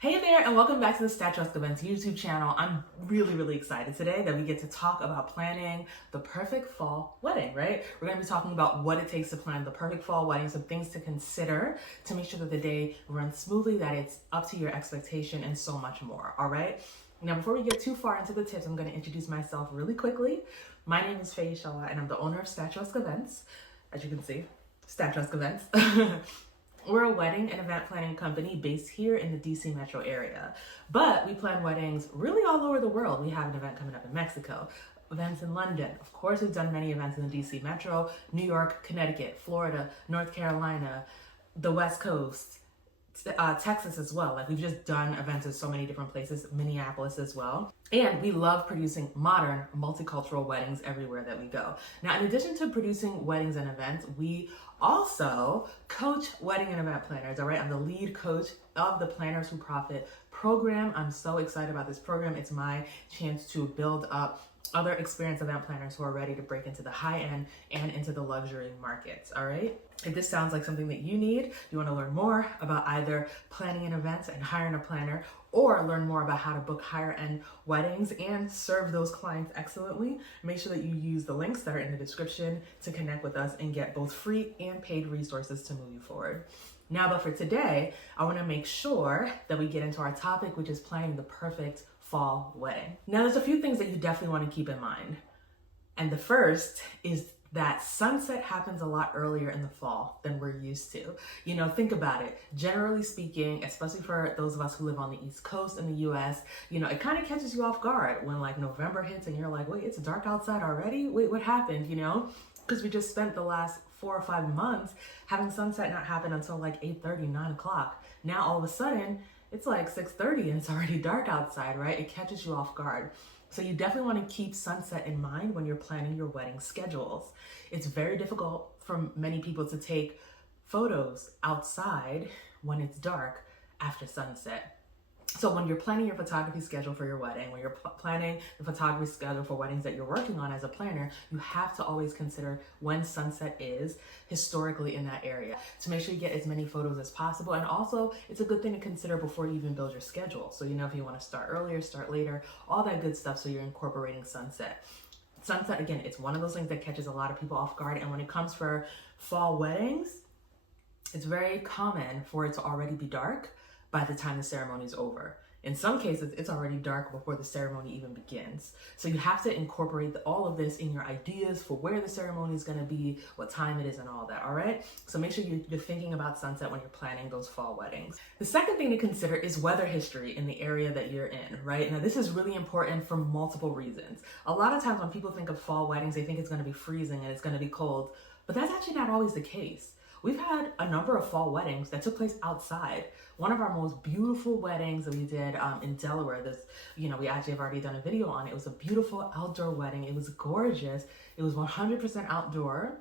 Hey there, and welcome back to the Statuesque Events YouTube channel. I'm really excited today that we get to talk about planning the perfect fall wedding, right? We're going to be talking about what it takes to plan the perfect fall wedding, some things to consider to make sure that the day runs smoothly, that it's up to your expectation, and so much more, all right? Now, before we get too far into the tips, I'm going to introduce myself really quickly. My name is Faye Shaw, and I'm the owner of Statuesque Events, as you can see, Statuesque Events. We're a wedding and event planning company based here in the DC metro area, but we plan weddings really all over the world. We have an event coming up in Mexico, events in London. Of course, we've done many events in the DC metro, New York, Connecticut, Florida, North Carolina, the West Coast, Texas as well. Like, we've just done events in so many different places, Minneapolis as well. And we love producing modern, multicultural weddings everywhere that we go. Now, in addition to producing weddings and events, we also coach wedding and event planners, all right? I'm the lead coach of the Planners Who Profit program. I'm so excited about this program. It's my chance to build up other experienced event planners who are ready to break into the high end and into the luxury markets, all right? If this sounds like something that you need, you want to learn more about either planning an event and hiring a planner, or learn more about how to book higher end weddings and serve those clients excellently, make sure that you use the links that are in the description to connect with us and get both free and paid resources to move you forward. Now, but for today, I want to make sure that we get into our topic, which is planning the perfect fall wedding. Now, there's a few things that you definitely want to keep in mind. And the first is that sunset happens a lot earlier in the fall than we're used to. You know, think about it. Generally speaking, especially for those of us who live on the East Coast in the US, you know, it kind of catches you off guard when like November hits and you're like, wait, it's dark outside already? Wait, what happened, you know? Because we just spent the last 4 or 5 months having sunset not happen until like 8:30, 9 o'clock. Now all of a sudden, it's like 6:30 and it's already dark outside, right? It catches you off guard. So you definitely want to keep sunset in mind when you're planning your wedding schedules. It's very difficult for many people to take photos outside when it's dark after sunset. So when you're planning your photography schedule for your wedding, when you're planning the photography schedule for weddings that you're working on as a planner, you have to always consider when sunset is historically in that area to make sure you get as many photos as possible. And also, it's a good thing to consider before you even build your schedule. So, you know, if you want to start earlier, start later, all that good stuff, so you're incorporating sunset. Sunset, again, it's one of those things that catches a lot of people off guard. And when it comes for fall weddings, it's very common for it to already be dark by the time the ceremony is over. In some cases, it's already dark before the ceremony even begins. So you have to incorporate all of this in your ideas for where the ceremony is going to be, what time it is, and all that, all right? So make sure you're thinking about sunset when you're planning those fall weddings. The second thing to consider is weather history in the area that you're in, right? Now, this is really important for multiple reasons. A lot of times when people think of fall weddings, they think it's going to be freezing and it's going to be cold, but that's actually not always the case. We've had a number of fall weddings that took place outside. One of our most beautiful weddings that we did in Delaware, we actually have already done a video on it. It was a beautiful outdoor wedding. It was gorgeous. It was 100% outdoor,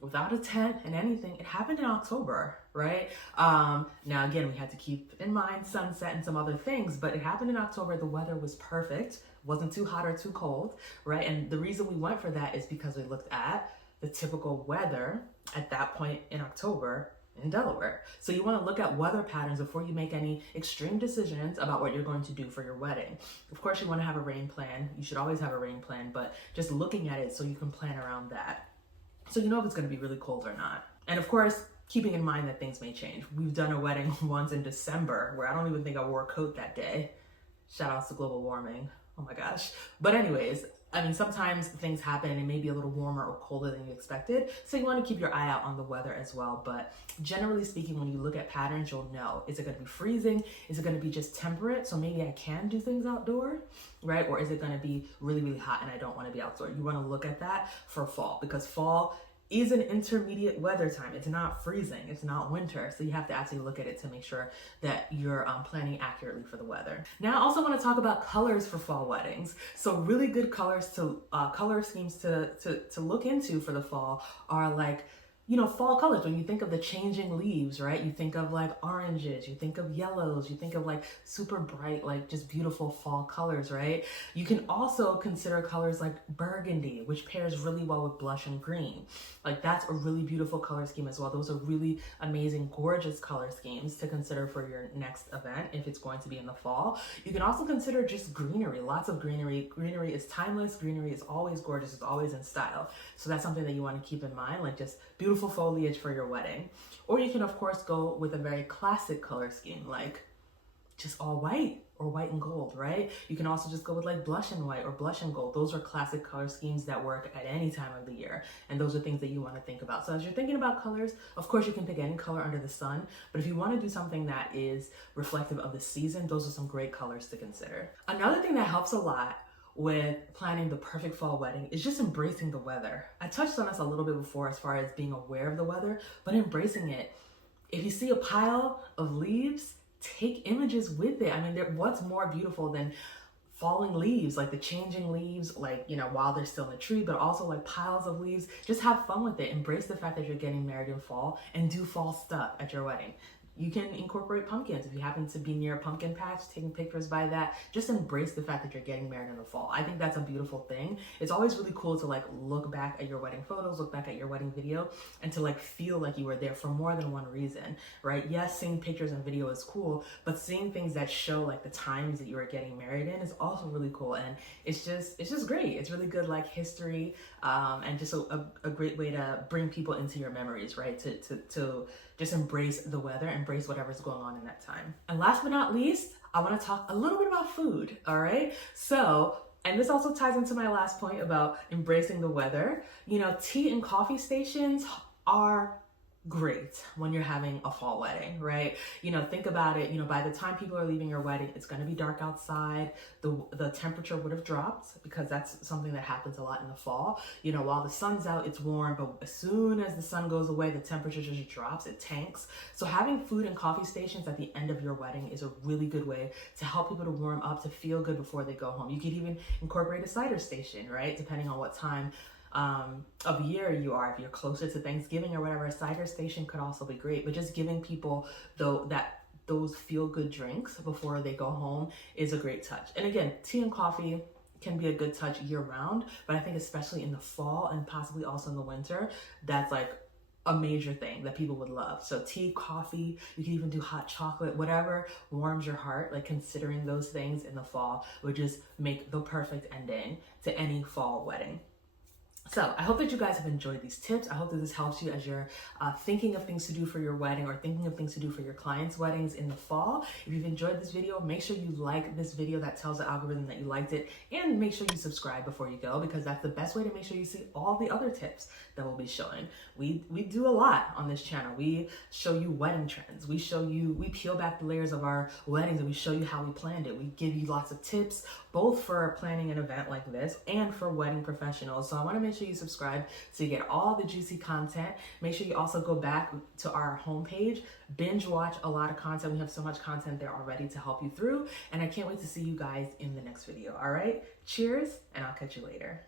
without a tent and anything. It happened in October, right? Now, again, we had to keep in mind sunset and some other things, but it happened in October. The weather was perfect. Wasn't too hot or too cold, right? And the reason we went for that is because we looked at the typical weather at that point in October in Delaware. So you want to look at weather patterns before you make any extreme decisions about what you're going to do for your wedding. Of course, you want to have a rain plan. You should always have a rain plan, but just looking at it so you can plan around that. So you know if it's going to be really cold or not. And of course, keeping in mind that things may change. We've done a wedding once in December where I don't even think I wore a coat that day. Shout outs to global warming. Oh my gosh. But anyways, I mean, sometimes things happen and it may be a little warmer or colder than you expected. So you want to keep your eye out on the weather as well. But generally speaking, when you look at patterns, you'll know, is it going to be freezing? Is it going to be just temperate? So maybe I can do things outdoor, right? Or is it going to be really hot and I don't want to be outdoor? You want to look at that for fall, because fall is an intermediate weather time. It's not freezing, it's not winter. So you have to actually look at it to make sure that you're planning accurately for the weather. Now I also want to talk about colors for fall weddings. So really good colors to, color schemes to look into for the fall are like fall colors. When you think of the changing leaves, right? You think of like oranges, you think of yellows, you think of like super bright, like just beautiful fall colors, right? You can also consider colors like burgundy, which pairs really well with blush and green. Like that's a really beautiful color scheme as well. Those are really amazing, gorgeous color schemes to consider for your next event if it's going to be in the fall. You can also consider just greenery, lots of greenery. Greenery is timeless. Greenery is always gorgeous. It's always in style. So that's something that you want to keep in mind, like just beautiful foliage for your wedding. Or you can of course go with a very classic color scheme, like just all white or white and gold, right? You can also just go with like blush and white or blush and gold. Those are classic color schemes that work at any time of the year. And those are things that you want to think about. So as you're thinking about colors, of course you can pick any color under the sun, but if you want to do something that is reflective of the season, those are some great colors to consider. Another thing that helps a lot with planning the perfect fall wedding is just embracing the weather. I touched on this a little bit before as far as being aware of the weather, but embracing it. If you see a pile of leaves, take images with it. I mean, what's more beautiful than falling leaves, like the changing leaves, like, while they're still in the tree, but also like piles of leaves. Just have fun with it. Embrace the fact that you're getting married in fall and do fall stuff at your wedding. You can incorporate pumpkins. If you happen to be near a pumpkin patch, taking pictures by that, just embrace the fact that you're getting married in the fall. I think that's a beautiful thing. It's always really cool to like look back at your wedding photos, look back at your wedding video, and to like feel like you were there for more than one reason, right? Yes, seeing pictures and video is cool, but seeing things that show like the times that you were getting married in is also really cool. And it's just great. It's really good like history, and just a great way to bring people into your memories, right? To just embrace the weather, embrace whatever's going on in that time. And last but not least, I want to talk a little bit about food, all right? So, and this also ties into my last point about embracing the weather. Tea and coffee stations are great when you're having a fall wedding, right? Think about it, by the time people are leaving your wedding, it's going to be dark outside. The temperature would have dropped because that's something that happens a lot in the fall. While the sun's out, it's warm, but as soon as the sun goes away, the temperature just drops, it tanks. So having food and coffee stations at the end of your wedding is a really good way to help people to warm up, to feel good before they go home. You could even incorporate a cider station, right? Depending on what time of year you are. If you're closer to Thanksgiving or whatever, a cider station could also be great. But just giving people those feel-good drinks before they go home is a great touch. And again, tea and coffee can be a good touch year-round, but I think especially in the fall and possibly also in the winter, that's like a major thing that people would love. So tea, coffee, you can even do hot chocolate, whatever warms your heart. Like considering those things in the fall would just make the perfect ending to any fall wedding. So I hope that you guys have enjoyed these tips. I hope that this helps you as you're thinking of things to do for your wedding or thinking of things to do for your clients' weddings in the fall. If you've enjoyed this video, make sure you like this video. That tells the algorithm that you liked it, and make sure you subscribe before you go, because that's the best way to make sure you see all the other tips that we'll be showing. We do a lot on this channel. We show you wedding trends. We peel back the layers of our weddings and we show you how we planned it. We give you lots of tips, both for planning an event like this and for wedding professionals. So I want to make sure you subscribe so you get all the juicy content. Make sure you also go back to our homepage, binge watch a lot of content. We have so much content there already to help you through, and I can't wait to see you guys in the next video. All right, cheers, and I'll catch you later.